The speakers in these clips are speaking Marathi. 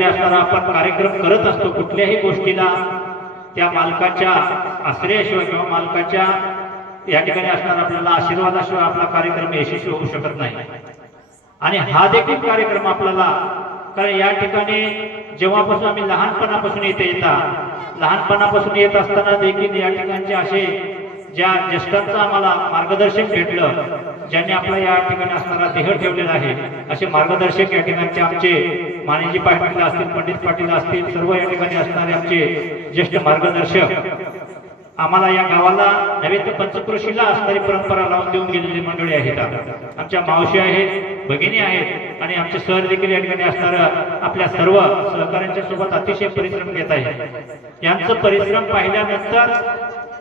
ठिकाणी असणारा आपण कार्यक्रम करत असतो, कुठल्याही गोष्टीला त्या मालकाच्या आश्रयाशिवाय किंवा मालकाच्या या ठिकाणी असणारा आपल्याला आशीर्वादाशिवाय आपला कार्यक्रम यशस्वी होऊ शकत नाही। आणि हा देखील कार्यक्रम आपल्याला, कारण या ठिकाणी जेव्हापासून आम्ही लहानपणापासून लहानपणापासून येत असताना देखील या ठिकाणचे असे ज्या ज्येष्ठांचं आम्हाला मार्गदर्शन भेटलं, ज्यांनी आपला या ठिकाणी असणारा देह ठेवलेला आहे, असे मार्गदर्शक या ठिकाणचे आमचे मानेजी पाटील असतील, पंडित पाटील असतील, सर्व या ठिकाणी असणारे आमचे ज्येष्ठ मार्गदर्शक आम्हाला या गावाला नव्हे तर पंचक्रोशीला असणारी परंपरा लावून देऊन गेलेली मंडळी आहेत। आमच्या मावशी आहेत, भगिनी आहेत आणि आमचे सर देखील या ठिकाणी असणार आपल्या सर्व सहकाऱ्यांच्या सोबत अतिशय परिश्रम घेत आहेत। यांचं परिश्रम पाहिल्यानंतर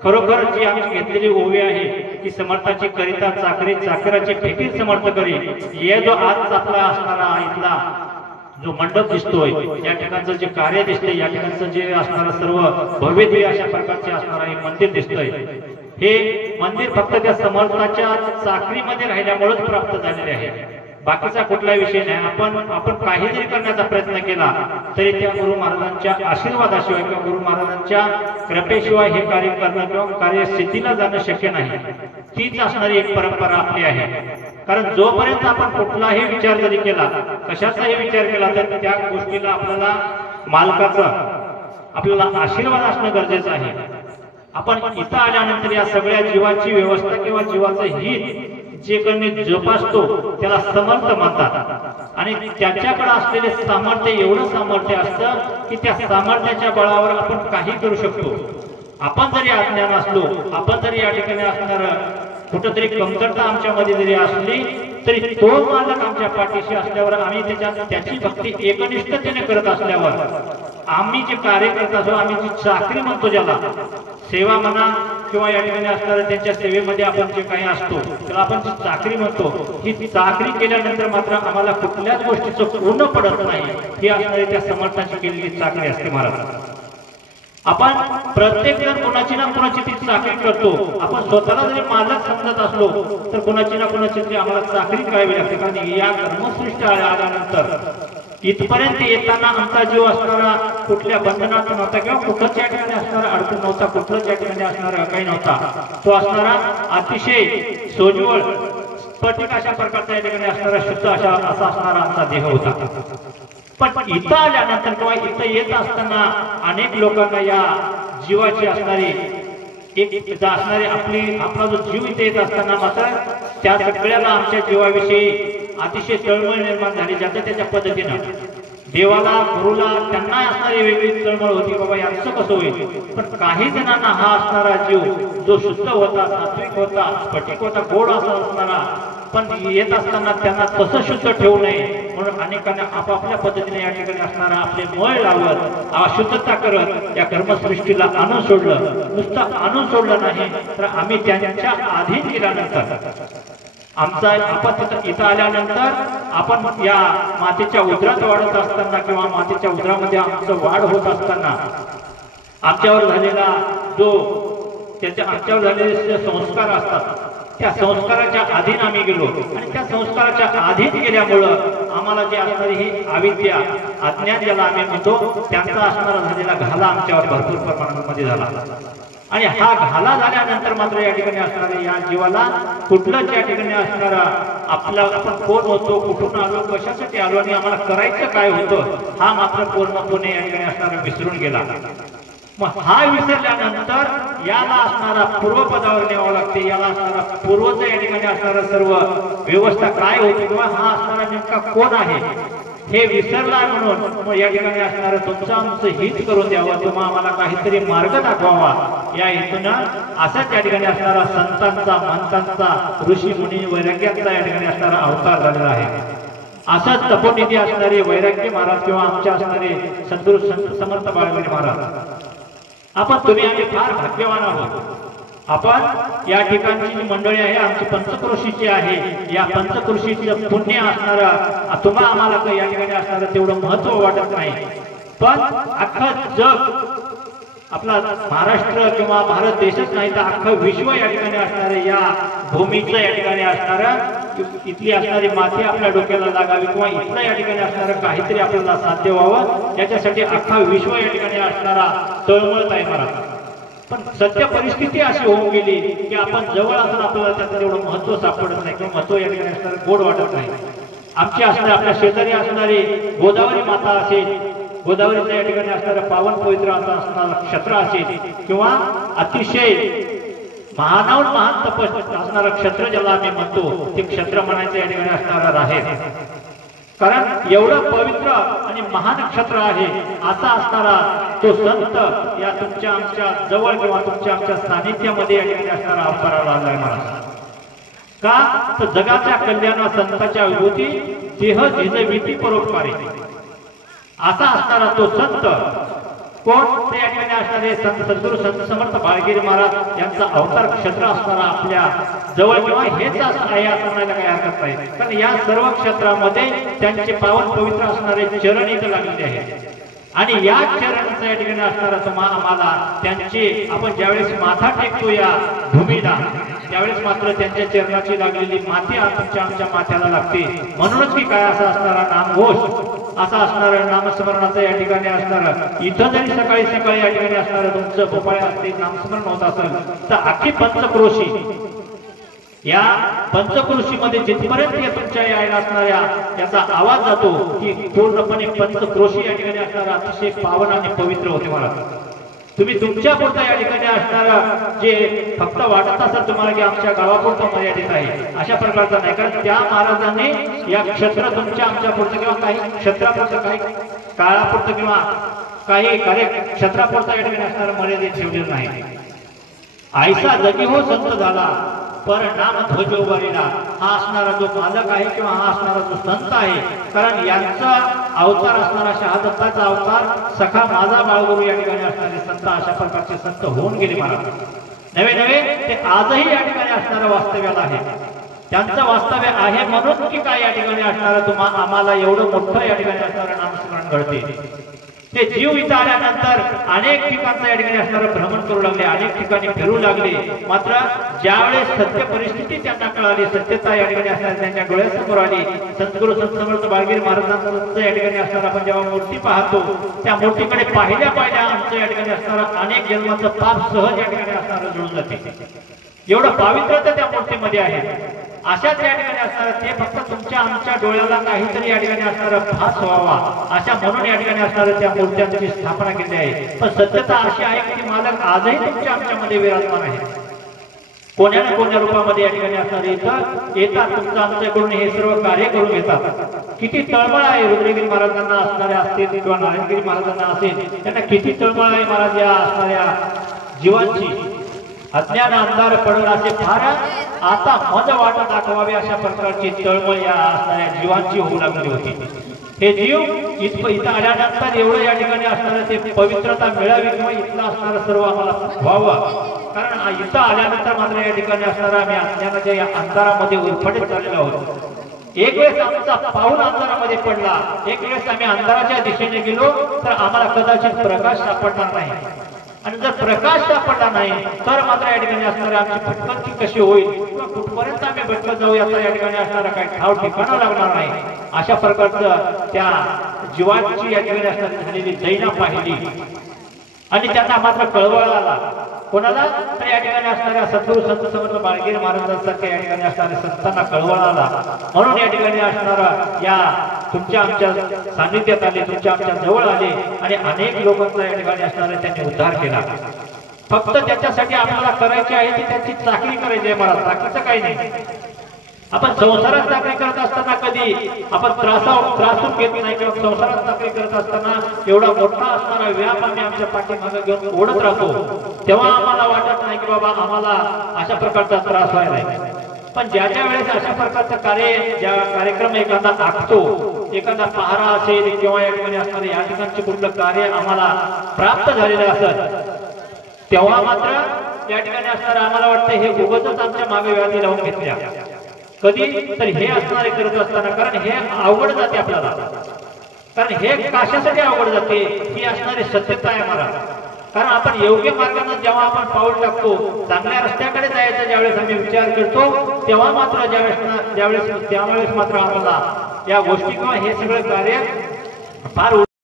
खरोखर जी आम्ही घेतलेली ओवी आहे की समर्थाची करिता चाकरी, चाकराची फेकीत समर्थ करी, हे जो आज आपला असणारा इथला जो मंडप दिसतोय, या ठिकाणचं जे कार्य दिसतंय, या ठिकाणचं जे असणारा सर्व भव्य अशा प्रकारचे असणारा हे मंदिर दिसतंय, हे मंदिर फक्त त्या समर्थाच्या चाकरीमध्ये राहिल्यामुळेच प्राप्त झालेले आहे। बाकीचा कुठलाही विषय नाही। आपण काही जरी करण्याचा प्रयत्न केला तरी त्या गुरु महाराजांच्या आशीर्वादाशिवाय किंवा गुरु महाराजांच्या कृपेशिवाय हे कार्य करणं किंवा कार्य सिद्धीला जाणं शक्य नाही। तीच असणारी एक परंपरा आपली आहे। कारण जोपर्यंत आपण कुठलाही विचार जरी केला, कशाचाही विचार केला, तर त्या गोष्टीला आपल्याला मालकाचा आपल्याला आशीर्वाद असणं गरजेचं आहे। आपण इथं आल्यानंतर या सगळ्या जीवाची व्यवस्था किंवा जीवाचं हित जे कोणी जोपासतो त्याला समर्थ म्हणतात। आणि त्याच्याकडे असलेले सामर्थ्य एवढं सामर्थ्य असतं की त्या सामर्थ्याच्या बळावर आपण काही करू शकतो। आपण जरी अज्ञान असलो, आपण जरी या ठिकाणी असणार कुठेतरी कमतरता आमच्यामध्ये जरी असली तरी तो मालक आमच्या पाठीशी असल्यावर, आम्ही त्याची भक्ती एकनिष्ठतेने करत असल्यावर, आम्ही जे कार्य करत असो, आम्ही जी चाकरी म्हणतो, ज्याला सेवा म्हणा किंवा या ठिकाणी असणाऱ्या त्यांच्या सेवेमध्ये आपण जे काही असतो त्याला आपण जी चाकरी म्हणतो, ही चाकरी केल्यानंतर मात्र आम्हाला कुठल्याच गोष्टीचं पूर्ण पडत नाही। ही असणारी त्या समर्थाची केलेली चाकरी असते महाराज। आपण प्रत्येक जण कोणाची ना कोणाची ती चाकरी करतो। आपण स्वतःला जरी मालक समजत असलो तर कोणाची ना कोणाची तरी आम्हाला चाकरी करावी लागते। कारण या कर्मसृष्टी आल्यानंतर इथपर्यंत येताना आमचा जीव असणारा कुठल्या बंधनात नव्हता किंवा कुठल्याच या ठिकाणी असणारा अडकून नव्हता, कुठल्याच या ठिकाणी असणारा काही नव्हता। तो असणारा अतिशय सोज्वळ स्फटिक अशा प्रकारचा या ठिकाणी असणारा शुद्ध असा असणारा आमचा देह होता। पण इथं आल्यानंतर किंवा इथं येत असताना अनेक लोकांना या जीवाची असणारी एक असणारी आपला जो जीव इथे येत असताना मात्र त्या सगळ्याला आमच्या जीवाविषयी अतिशय तळमळ निर्माण झाली, ज्याच्या त्याच्या पद्धतीनं देवाला, गुरुला त्यांना असणारी वेगळी तळमळ होती, बाबा यांचं कसं होईल। पण काही जणांना हा असणारा जीव जो शुद्ध होता, सात्विक होता, स्फटिक होता, गोड असा असणारा, पण येत असताना त्यांना तसं शुद्ध ठेवू नये म्हणून अनेकांना आपापल्या पद्धतीने या ठिकाणी असणारा आपले मळ लावत, अशुद्धता करत या कर्मसृष्टीला आणून सोडलं। नुसतं आणून सोडलं नाही तर आम्ही त्यांच्या अधीन गेल्यानंतर आमचा आपण इथं आल्यानंतर आपण या मातेच्या उदरात वाढत असताना किंवा मातेच्या उदरामध्ये आमचं वाढ होत असताना आमच्यावर झालेला जो आमच्यावर झालेले संस्कार असतात, त्या संस्काराच्या अधीन आम्ही गेलो आणि त्या संस्काराच्या अधीन गेल्यामुळं आम्हाला जे असणारी ही अविद्या, अज्ञान ज्याला आम्ही म्हणतो, त्यांचा असणारा झालेला घाला आमच्यावर भरपूर प्रमाणामध्ये झाला। आणि हा घाला झाल्यानंतर मात्र या ठिकाणी असणाऱ्या या जीवाला कुठलंच या ठिकाणी असणारा आपण कोण होतो, कुठून आलो, कशासाठी आलो आणि आम्हाला करायचं काय होतं, हा मात्र पूर्णपणे या ठिकाणी असणारा विसरून गेला। मग हा विसरल्यानंतर याला असणारा पूर्वपदावर न्यावं लागते, याला असणारा पूर्वच या ठिकाणी असणारा सर्व व्यवस्था काय होती किंवा हा असणारा नेमका कोण आहे हे विसरला म्हणून मग या ठिकाणी असणारं तुमचं आमचं हित करून द्यावं, तुम्हा आम्हाला काहीतरी मार्ग दाखवावा या हेतूनं असाच या ठिकाणी असणारा संतांचा, महंतांचा, ऋषी मुनी वैराग्यांचा या ठिकाणी असणारा अवतार झालेला आहे। असाच तपोनिधी असणारे वैराग्य महाराज किंवा आमच्या असणारे सद्गुरू संत समर्थ बाळगणे महाराज, आपण तुम्ही आम्ही फार भाग्यवान आहोत। आपण या ठिकाणची जी मंडळी आहे आमची पंचक्रोशीची आहे, या पंचक्रोशीचं पुण्य असणारा तुम्हा आम्हाला या ठिकाणी असणारं तेवढं महत्व वाटत नाही, पण अख्खं जग आपला महाराष्ट्र किंवा भारत देशच नाही तर अख्खं विश्व या ठिकाणी असणारे या भूमीचं या ठिकाणी असणारं इथली असणारी माती आपल्या डोक्याला लागावी किंवा इथलं या ठिकाणी असणारं काहीतरी आपल्याला साध्य व्हावं, याच्यासाठी अख्खा विश्व या ठिकाणी असणारा तळमळत आहे महाराज. पण सत्य परिस्थिती अशी होऊन गेली की आपण जवळ असून आपल्याला त्याचं एवढं महत्व सापडत नाही किंवा महत्व या ठिकाणी असणारं गोड वाटत नाही. आमची असणारी आपल्या शेजारी असणारी गोदावरी माता असेल, गोदावरीच्या या ठिकाणी असणारं पावन पवित्र असणारं क्षत्र असेल किंवा अतिशय महानाहून महान तपस असणारं क्षत्र ज्याला आम्ही म्हणतो ते क्षत्र म्हणायचं या ठिकाणी असणारं आहे. कारण एवढं पवित्र आणि महान क्षत्र आहे असा असणारा तो संत या तुमच्या आमच्या जवळ किंवा तुमच्या आमच्या सानिध्यामध्ये या ठिकाणी असणारा अवताराला आलाय महाराज. का तर जगाच्या कल्याणा संतांच्या विभूती देह झिजविती परोपकारी असा असणारा तो संत कोण ते या ठिकाणी असणारे संत सद्गुरू संत समर्थ बाळगिरी महाराज यांचा अवतार क्षत्र असणारा आपल्या जवळ किंवा हेच आहे असं म्हणायला काही हरकत नाही. कारण या सर्व क्षेत्रामध्ये त्यांचे पावन पवित्र असणारे चरण इथे लागलेले आहेत आणि या चरणाचा या ठिकाणी असणारा तुम्हाला आम्हाला त्यांचे आपण ज्यावेळेस माथा टेकतो या भूमीला त्यावेळेस मात्र त्यांच्या चरणाची लागलेली माती तुमच्या आमच्या माथ्याला लागते. म्हणूनच की काय असा असणारा नामघोष असा असणारा नामस्मरणाचं या ठिकाणी असणारं इथं जरी सकाळी सकाळी या ठिकाणी असणारं तुमचं भोपाळ्या असते नामस्मरण होत असेल तर अख्खी पंचक्रोशी या पंचक्रोशीमध्ये जिथपर्यंत तुमच्या यायला असणाऱ्या याचा आवाज जातो की पूर्णपणे पंचक्रोशी या ठिकाणी असणारा अतिशय पावन आणि पवित्र होते महाराज. तुम्ही तुमच्या पुरता या ठिकाणी असणारं जे फक्त वाटत असेल तुम्हाला की आमच्या गावापुरतं मर्यादित आहे अशा प्रकारचा नाही. कारण त्या महाराजांनी या क्षेत्र तुमच्या आमच्या पुरतं किंवा काही क्षेत्रापुरतं काही काळापुरतं किंवा काही क्षेत्रापुरतं या ठिकाणी असणारं मर्यादित ठेवलेलं नाही. आयसा जगी हो संत झाला पर नाम ध्वज उभारीला हा असणारा जो मालक आहे किंवा हा असणारा जो संत आहे. कारण यांचा अवतार असणारा शहादत्ताचा अवतार सखा माझा बाळगुरु या ठिकाणी असणारे संत अशा प्रकारचे संत होऊन गेले महाराज. नवे नवे ते आजही या ठिकाणी असणारं वास्तव्याला आहे. त्यांचं वास्तव्य आहे म्हणून की काय या ठिकाणी असणारं आम्हाला एवढं मोठं या ठिकाणी असणारं नामस्मरण घडते. ते जीव इथं आल्यानंतर अनेक ठिकाणचं या ठिकाणी असणारं भ्रमण करू लागले, अनेक ठिकाणी फिरू लागले. मात्र ज्यावेळेस सत्य परिस्थिती त्यांना कळाली, सत्यता या ठिकाणी असणारी त्यांच्या डोळ्यासमोर आली, सद्गुरू संत समर्थ बाळगिरी महाराजांचं या ठिकाणी असणारं आपण जेव्हा मूर्ती पाहतो त्या मूर्तीकडे पाहिल्या पाहिल्या आमचं या ठिकाणी असणारं अनेक जन्माचं पाप सहज या ठिकाणी असणारं जुळून जाते. एवढं पावित्र्यता त्या मूर्तीमध्ये आहे. अशाच या ठिकाणी असणारं ते फक्त तुमच्या आमच्या डोळ्याला काहीतरी या ठिकाणी असणारं भास व्हावा अशा म्हणून या ठिकाणी असणारं त्या मूर्त्यांची स्थापना केली आहे. पण सत्यता अशी आहे की मालक आजही तुमच्या आमच्यामध्ये विराजमान आहे. कोण्या ना कोण्या रूपामध्ये या ठिकाणी असणारे इथं येतात, तुमचं आमच्याकडून हे सर्व कार्य करून घेतात. किती तळमळ आहे रुद्रगिरी महाराजांना असणाऱ्या असतील किंवा नारायणगिरी महाराजांना असेल त्यांना किती तळमळ आहे महाराज या असणाऱ्या जीवांची. अज्ञान अंधार पडून असे फार आता मज वाट दाखवावे अशा प्रकारची तळमळ या असणाऱ्या जीवांची होऊ लागली होती. हे जीव इथं आल्यानंतर एवढं या ठिकाणी असणारं ते पवित्रता मिळावी किंवा इथलं असणारं सर्व आम्हाला व्हावं. कारण इथं आल्यानंतर मात्र या ठिकाणी असणारा आम्ही अज्ञानाच्या या अंधारामध्ये उरफडीत झालेलो आहोत. एक वेळेस आमचा पाऊल अंधारामध्ये पडला, एक वेळेस आम्ही अंधाराच्या दिशेने गेलो तर आम्हाला कदाचित प्रकाश सापडणार नाही. आणि जर प्रकाश सापडला नाही तर मात्र या ठिकाणी असणारी आमची भटकंती कशी होईल किंवा कुठपर्यंत आम्ही भटकत जाऊ याचा या ठिकाणी असणारा काही ठाव ठिकाणा लागणार नाही. अशा प्रकारचं त्या जीवांची या ठिकाणी असणारी झालेली दैना पाहिली आणि त्यांना मात्र कळवळ आला. कोणाला तर या ठिकाणी असणाऱ्या सद्गुरू संत समर्थ बाळगिरी महाराजांसारख्या या ठिकाणी असणाऱ्या संतांना कळवळ आला. म्हणून या ठिकाणी असणारा या तुमच्या आमच्या सानिध्यात आले, तुमच्या आमच्या जवळ आले आणि अनेक लोकांचा या ठिकाणी असणारा त्यांनी उद्धार केला. फक्त त्याच्यासाठी आपल्याला करायची आहे ती त्यांची चाकरी करायची आहे महाराज, बाकीचं काही नाही. आपण संसारात चाकरी करत असताना कधी आपण त्रासून घेत नाही किंवा संसारात चाकरी करत असताना एवढा मोठा असणारा व्याप आम्ही आमच्या पाठीमागे घेऊन ओढत राहतो तेव्हा आम्हाला वाटत नाही की बाबा आम्हाला अशा प्रकारचा त्रास व्हायला आहे. पण ज्या वेळेस अशा प्रकारचं कार्यक्रम एखादा आखतो, एखादा पहारा असेल किंवा या ठिकाणी असणारे या ठिकाणचे कुठलं कार्य आम्हाला प्राप्त झालेलं असत तेव्हा मात्र या ठिकाणी असणारं आम्हाला वाटतं हे उगाचच आमच्या मागे व्याधी लावून घेतल्या. कधी तर हे असणारे करत असताना कारण हे अवघड जाते आपल्याला. कारण हे कशासाठी अवघड जाते ही असणारी सत्यता आहे महाराज. कारण आपण योग्य मार्गाने जेव्हा आपण पाऊल टाकतो, चांगल्या रस्त्याकडे जायचा ज्यावेळेस आम्ही विचार करतो, तेव्हा मात्र त्यावेळेस मात्र आम्हाला या गोष्टी किंवा हे सगळं कार्य फार